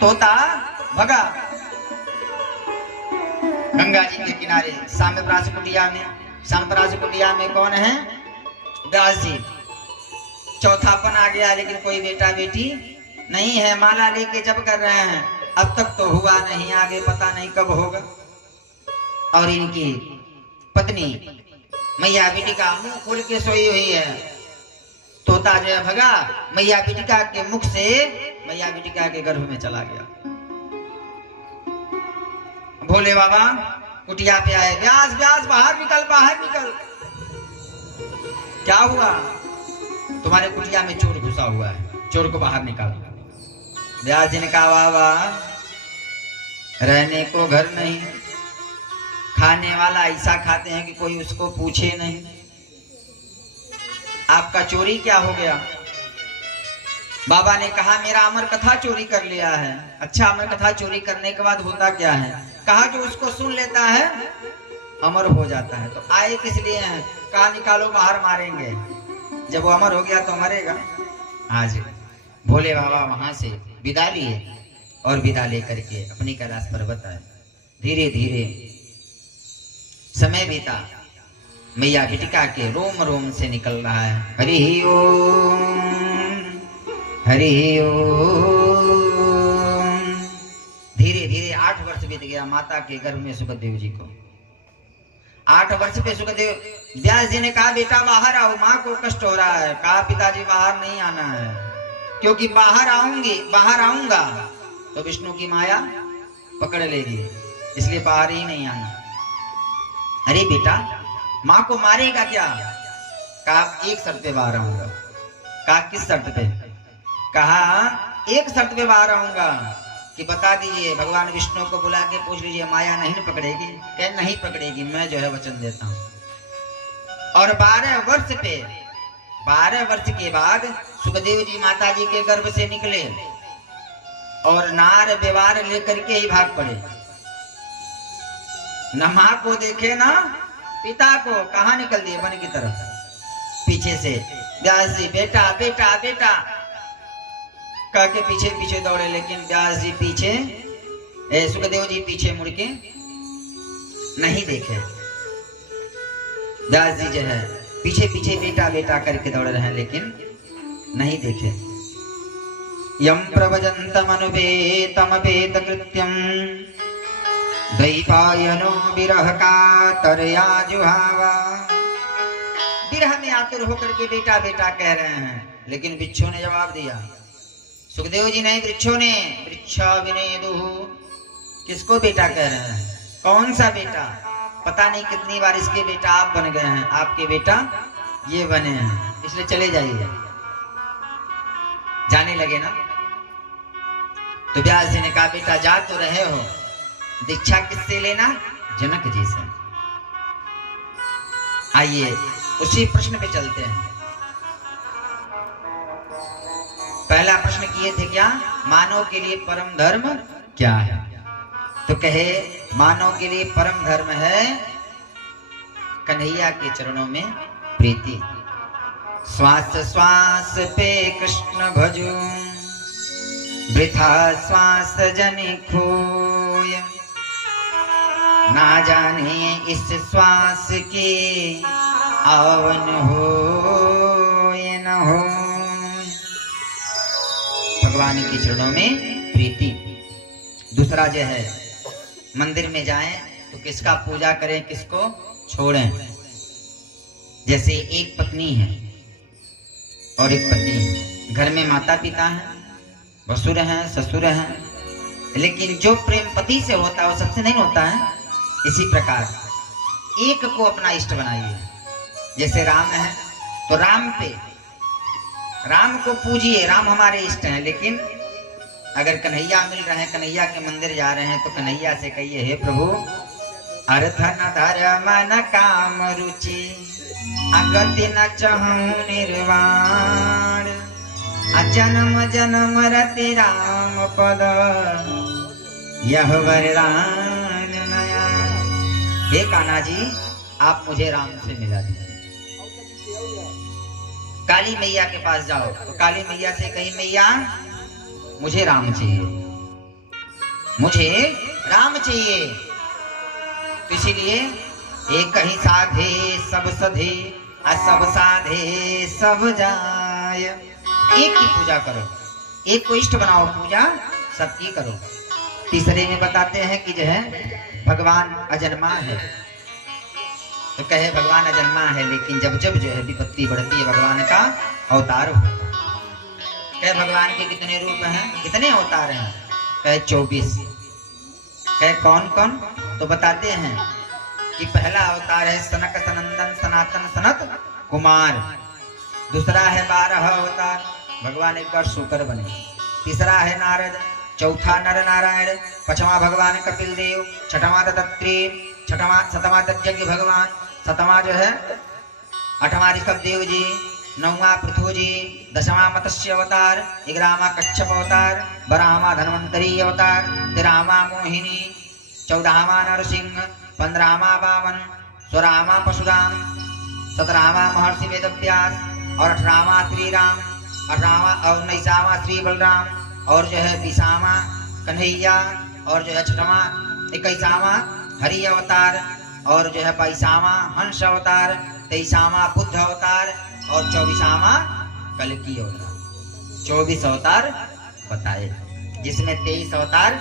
तोता भगा गंगा जी के किनारे साम्यप्रास कुटिया में। साम्यप्रास कुटिया में कौन है? व्यास जी। चौथापन आ गया लेकिन कोई बेटा बेटी नहीं है। माला लेके जब कर रहे हैं, अब तक तो हुआ नहीं, आगे पता नहीं कब होगा। और इनकी पत्नी मैया बिटिका मुंह खोल के सोई हुई है। तोता जो है भगा, मैया बिटिका के मुख से मैया बिटिका के गर्भ में चला गया। भोले बाबा कुटिया पे आए, व्यास व्यास बाहर निकल, बाहर निकल। क्या हुआ? तुम्हारे कुटिया में चोर घुसा हुआ है, चोर को बाहर निकालो। व्यास जी ने कहा, बाबा रहने को घर नहीं, खाने वाला ऐसा खाते हैं कि कोई उसको पूछे नहीं। आपका चोरी क्या हो गया? बाबा ने कहा, मेरा अमर कथा चोरी कर लिया है। अच्छा, अमर कथा चोरी करने के बाद होता क्या है? कहा, जो उसको सुन लेता है अमर हो जाता है। तो आए किस लिए हैं? कहा, निकालो बाहर, मारेंगे। जब वो अमर हो गया तो मरेगा। आज भोले बाबा वहां से विदा लिए और विदा लेकर के अपनी कैलाश पर्वत आए। धीरे धीरे समय बीता, मैया बिटिका के रोम रोम से निकल रहा है हरि ओम, हरि ओम। धीरे धीरे 8 वर्ष बीत गया माता के गर्भ में सुखदेव जी को। 8 वर्ष पे सुखदेव व्यास जी ने कहा, बेटा बाहर आओ, माँ को कष्ट हो रहा है। कहा, पिताजी बाहर नहीं आना है, क्योंकि बाहर आऊंगा तो विष्णु की माया पकड़ लेगी, इसलिए बाहर ही नहीं आना। अरे बेटा, माँ को मारेगा क्या? कहा, एक शर्त पे बाहर आऊंगा। कहा, किस शर्त पे? कहा, एक शर्त पे बाहर आऊंगा कि बता दीजिए, भगवान विष्णु को बुला के पूछ लीजिए, माया नहीं न पकड़ेगी? कह, नहीं पकड़ेगी, मैं जो है वचन देता हूं। और 12 वर्ष के बाद सुखदेव जी माता जी के गर्भ से निकले और नार व्यवहार लेकर के ही भाग पड़े। न मां को देखे ना पिता को, कहां निकल दिए वन की तरफ। पीछे से व्यास जी, बेटा बेटा बेटा कह के पीछे पीछे दौड़े, लेकिन व्यास जी पीछे, सुखदेव जी पीछे मुड़ के नहीं देखे। व्यास जी जो है पीछे पीछे बेटा बेटा करके दौड़ रहे हैं, लेकिन नहीं देखे। यम प्रवजन्तमनुपेतमपेत कृत्यम द्वैपायनो विरह कातरया जुहावा। विरह में आतुर होकर के बेटा बेटा कह रहे हैं, लेकिन वृक्षों ने जवाब दिया। सुखदेव जी नहीं, वृक्षों ने। वृक्षा विनेदुः, किसको बेटा कह रहे हैं? कौन सा बेटा? पता नहीं कितनी बार इसके बेटा आप बन गए हैं, आपके बेटा ये बने हैं, इसलिए चले जाइए। जाने लगे ना, तो व्यास जी ने कहा, बेटा जा तो रहे हो, दीक्षा किससे लेना? जनक जी से। आइए उसी प्रश्न पे चलते हैं। पहला प्रश्न किए थे क्या? मानव के लिए परम धर्म क्या है? तो कहे, मानव के लिए परम धर्म है कन्हैया के चरणों में प्रीति। श्वास श्वास पे कृष्ण भजो, वृथा श्वास जनि खोय, ना जाने इस श्वास के आवन हो ये न हो। भगवान के चरणों में प्रीति। दूसरा जो है, मंदिर में जाएं तो किसका पूजा करें, किसको छोड़ें। जैसे एक पत्नी है और एक पति है, घर में माता पिता हैं, भसुर हैं, ससुर हैं, लेकिन जो प्रेम पति से होता है वो सबसे नहीं होता है। इसी प्रकार एक को अपना इष्ट बनाइए। जैसे राम है तो राम को पूजिए, राम हमारे इष्ट हैं। लेकिन अगर कन्हैया मिल रहे हैं, कन्हैया के मंदिर जा रहे हैं, तो कन्हैया से कहिए, हे प्रभु, अर्थ न धर्म न काम रुचि, अगति न चाहूं निर्वाण, अजन्म जन्म रति राम पद, यह वरदान नया। हे कान्हा जी, आप मुझे राम से मिला दीजिए। काली मैया के पास जाओ तो काली मैया से कही, मैया मुझे राम चाहिए। मुझे राम चाहिए। तो इसीलिए एक ही साधे सब सधे, सब साधे सब जाय। एक ही पूजा करो, एक को इष्ट बनाओ, पूजा सबकी करो। तीसरे में बताते हैं कि जो है भगवान अजन्मा है। तो कहे भगवान अजन्मा है, लेकिन जब जब जो है विपत्ति बढ़ती है भगवान का अवतार हो। कहे भगवान के कितने रूप हैं, कितने अवतार हैं? कहे 24। कहे कौन कौन? तो बताते हैं कि पहला अवतार है सनक सनंदन सनातन सनत कुमार। दूसरा है 12 अवतार, भगवान एक बार शुकर बने। तीसरा है नारद, चौथा नर नारायण, पांचवा भगवान कपिल देव, छठवां दत्तात्रेय, सतवां दत्तयज्ञ भगवान, सतवां जो है 8वां ऋषभ देव जी, 9वां पृथु जी, 10वां मत्स्य अवतार, 11वां कच्छप अवतार, 12वां धन्वंतरी अवतार, 13वां मोहिनी, 14वां नरसिंह, 15वां वामन, 16वां परशुराम, 17वां महर्षि वेदव्यास और 18वां श्री राम, 18वां और 19वां श्री बलराम और जो है 20वां कन्हैया और जो है 6वां 21वां हरि अवतार और जो है 22वां हंस अवतार, 23वां बुद्ध अवतार और 24वां कल्कि अवतार। 24 अवतार बताए, जिसमें 23 अवतार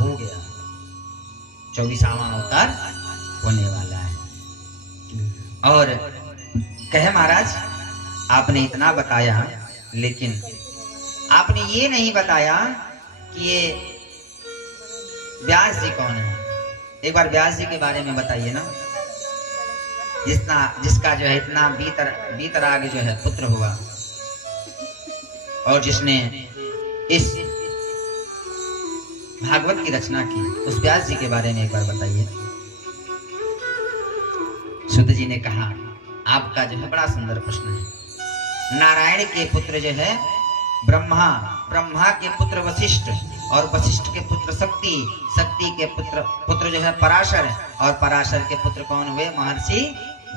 हो गया, 24वां अवतार होने वाला है। और कहे महाराज आपने इतना बताया, लेकिन आपने ये नहीं बताया कि ये व्यास जी कौन है। एक बार व्यास जी के बारे में बताइए ना, जिसका जो है इतना बीतराग जो है पुत्र हुआ और जिसने इस भागवत की रचना की, उस व्यास जी के बारे में एक बार बताइए। सुध जी ने कहा आपका जो है बड़ा सुंदर प्रश्न है। नारायण के पुत्र जो है ब्रह्मा, ब्रह्मा के पुत्र वशिष्ठ और वशिष्ठ के पुत्र शक्ति, शक्ति के पुत्र जो है पराशर और पराशर के पुत्र कौन हुए? महर्षि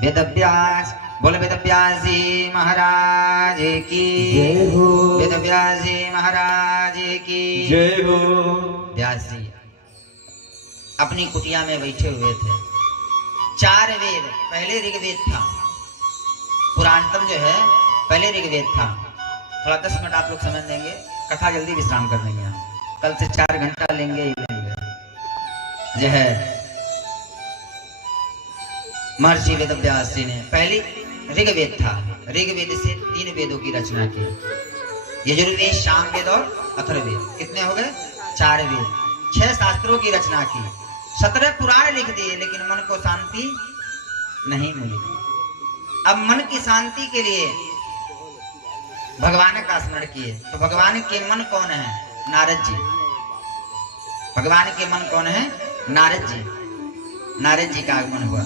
वेदव्यास। बोले वेदव्यास जी महाराज की जय हो, वेदव्यास जी महाराज की जय हो। व्यास जी अपनी कुटिया में बैठे हुए थे। 4 वेद, पहले ऋग्वेद था, पुराणतम जो है पहले ऋग्वेद था। थोड़ा 10 मिनट आप लोग समझ लेंगे, कथा जल्दी विश्राम कर लेंगे। कल से 4 घंटा लेंगे ही लेंगे। जो है महर्षि वेदव्यास जी ने पहली ऋग्वेद था, ऋग्वेद से 3 वेदों की रचना की, यजुर्वेद, सामवेद और अथर्ववेद। कितने हो गए? 4 वेद, 6 शास्त्रों की रचना की, 17 पुराण लिख दिए, लेकिन मन को शांति नहीं मिली। अब मन की शांति के लिए भगवान का स्मरण किए। तो भगवान के मन कौन है? नारद जी। भगवान के मन कौन है? नारद जी। नारद जी का आगमन हुआ।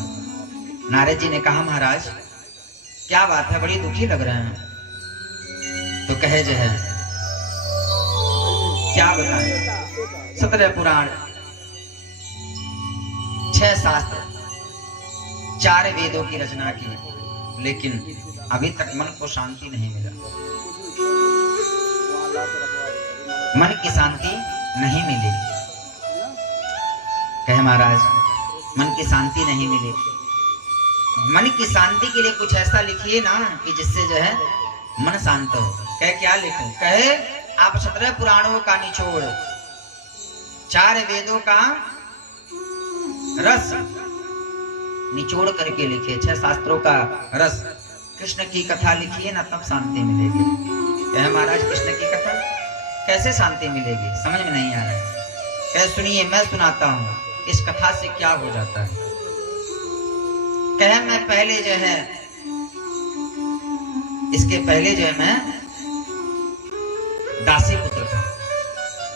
नारद जी ने कहा महाराज क्या बात है, बड़ी दुखी लग रहे हैं। तो कहे जो है क्या बताएं, 17 पुराण, 6 शास्त्र, 4 वेदों की रचना की, लेकिन अभी तक मन को शांति नहीं मिला। मन की शांति नहीं मिली। कहे महाराज मन की शांति नहीं मिली, मन की शांति के लिए कुछ ऐसा लिखिए ना कि जिससे जो है मन शांत हो। कहे क्या लिखूं? कहे आप 17 पुराणों का निचोड़, 4 वेदों का रस निचोड़ करके लिखिए, 6 शास्त्रों का रस, कृष्ण की कथा लिखिए ना, तब शांति मिलेगी। कहे महाराज कृष्ण की कथा कैसे शांति मिलेगी, समझ में नहीं आ रहा है। कहे सुनिए मैं सुनाता हूँ इस कथा से क्या हो जाता है। कहे मैं पहले जो है, इसके पहले जो है मैं दासी पुत्र था,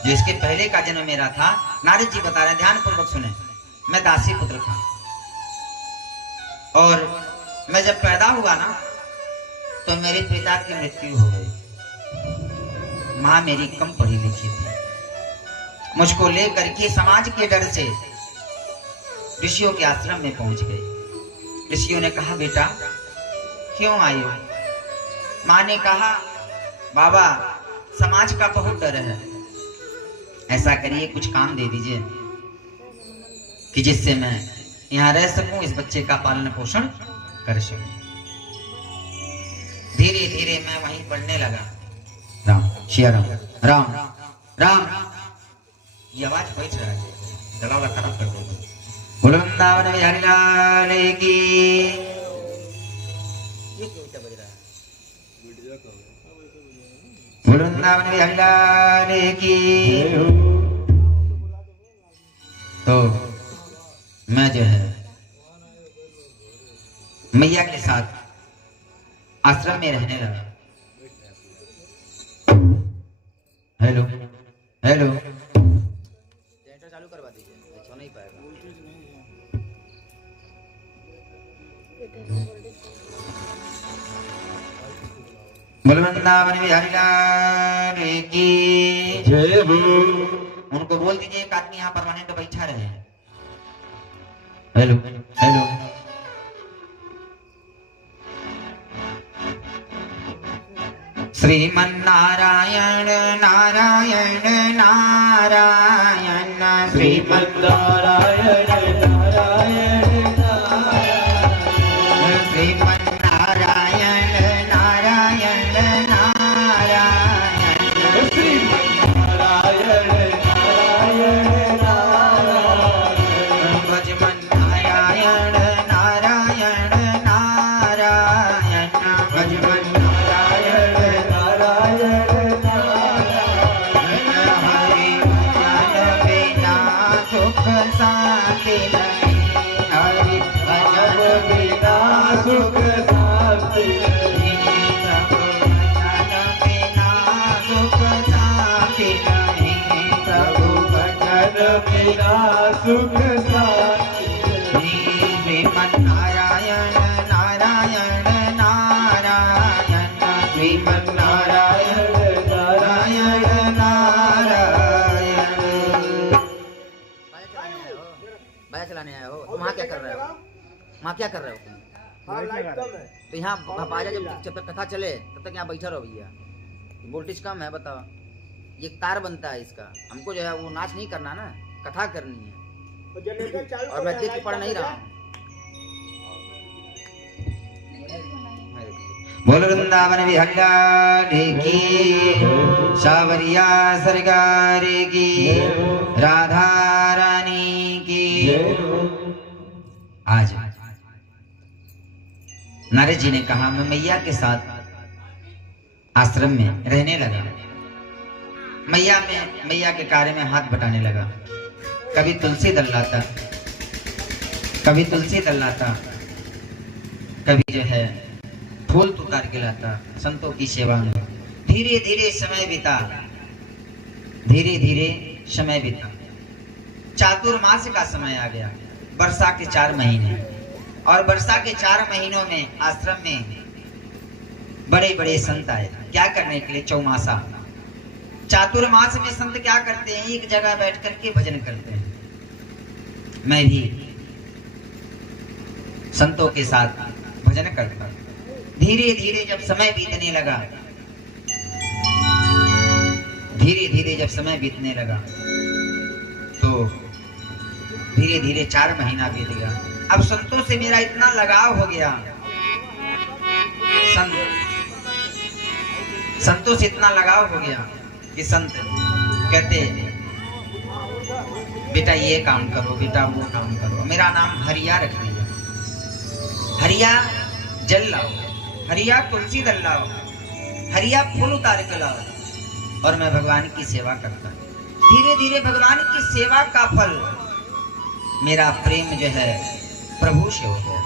जो इसके पहले का जन्म मेरा था। नारद जी बता रहे, ध्यान पूर्वक सुने। मैं दासी पुत्र था और मैं जब पैदा हुआ ना तो मेरे पिता की मृत्यु हो गई। माँ मेरी कम पढ़ी लिखी थी, मुझको लेकर के समाज के डर से ऋषियों के आश्रम में पहुंच गई। ऋषियों ने कहा बेटा क्यों आई हो? माँ ने कहा बाबा समाज का बहुत डर है, ऐसा करिए कुछ काम दे दीजिए कि जिससे मैं यहाँ रह सकूं, इस बच्चे का पालन पोषण कर सकूं। धीरे धीरे मैं वहीं पढ़ने लगा। राम श्री राम राम राम। ये आवाज बैठ रहा है, गला वाला खराब कर देगा। बोलो वृंदावन बिहारी लाल की। ये क्यों बज रहा है? बोलो वृंदावन बिहारी लाल की। तो मैं जो है मैया के साथ आश्रम में रहने लगा। हेलो हेलो, जनरेटर चालू करवा दीजिए, अच्छा नहीं पाएगा। बोलो वृंदावन बिहारी लाल की जय हो। उनको बोल दीजिए एक आदमी यहाँ परमानेंट बैठा रहे। हेलो हेलो, श्रीमन्नारायण नारायण नारायण, श्रीमन्नारायण नारायण नारायण, श्रीमन्नारायण नारायण नारायण, श्रीमन्नारायण नारायण नारायण, भजमन्नारायण नारायण नारायण, भजमन्नारायण शांति नहीं, हरि भजन बिना सुख शांति नहीं, सब भजन बिना सुख शांति नहीं, सब भजन बिना सुख शांति नहीं। श्रीमन्नारायण नारायण नारायण, श्रीमन्नारायण नारायण नारायण। बाया चलाने आए हो? तुम वहाँ क्या कर रहे हो? वहाँ क्या कर रहे हो तुम? तो यहाँ बाजा जब तक कथा चले तब तक यहाँ बैठा रहो भैया। वोल्टेज कम है, बताओ। ये तार बनता है इसका, हमको जो है वो नाच नहीं करना ना, कथा करनी है। और मैं देख के पढ़ नहीं रहा हूँ। बोल वृंदावन बिहारी लाल की, सावरिया सरकार की, राधा रानी की। आज नारद जी ने कहा मैं मैया के साथ आश्रम में रहने लगा। मैया के कार्य में हाथ बटाने लगा। कभी तुलसी दल लाता, कभी तुलसी दल लाता, कभी जो है फूल उतार के लाता संतों की सेवा में। धीरे धीरे समय बीता, धीरे धीरे समय बीता। चातुर्मास का समय आ गया, वर्षा के 4 महीने। और वर्षा के 4 महीनों में आश्रम में बड़े बड़े संत आए। क्या करने के लिए? चौमासा। चातुर्मास में संत क्या करते हैं? एक जगह बैठ करके भजन करते हैं। मैं भी संतों के साथ भजन करता। धीरे धीरे जब समय बीतने लगा, धीरे धीरे जब समय बीतने लगा तो धीरे धीरे 4 महीना बीत गया। अब संतों से मेरा इतना लगाव हो गया, संतों से इतना लगाव हो गया कि संत कहते बेटा ये काम करो, बेटा वो काम करो। मेरा नाम हरिया रख दिया। हरिया जल लाओ, हरिया तुलसी दल लाओ, हरिया फूल उतार के लाओ, और मैं भगवान की सेवा करता। धीरे धीरे भगवान की सेवा का फल मेरा प्रेम जो है प्रभु से हो गया।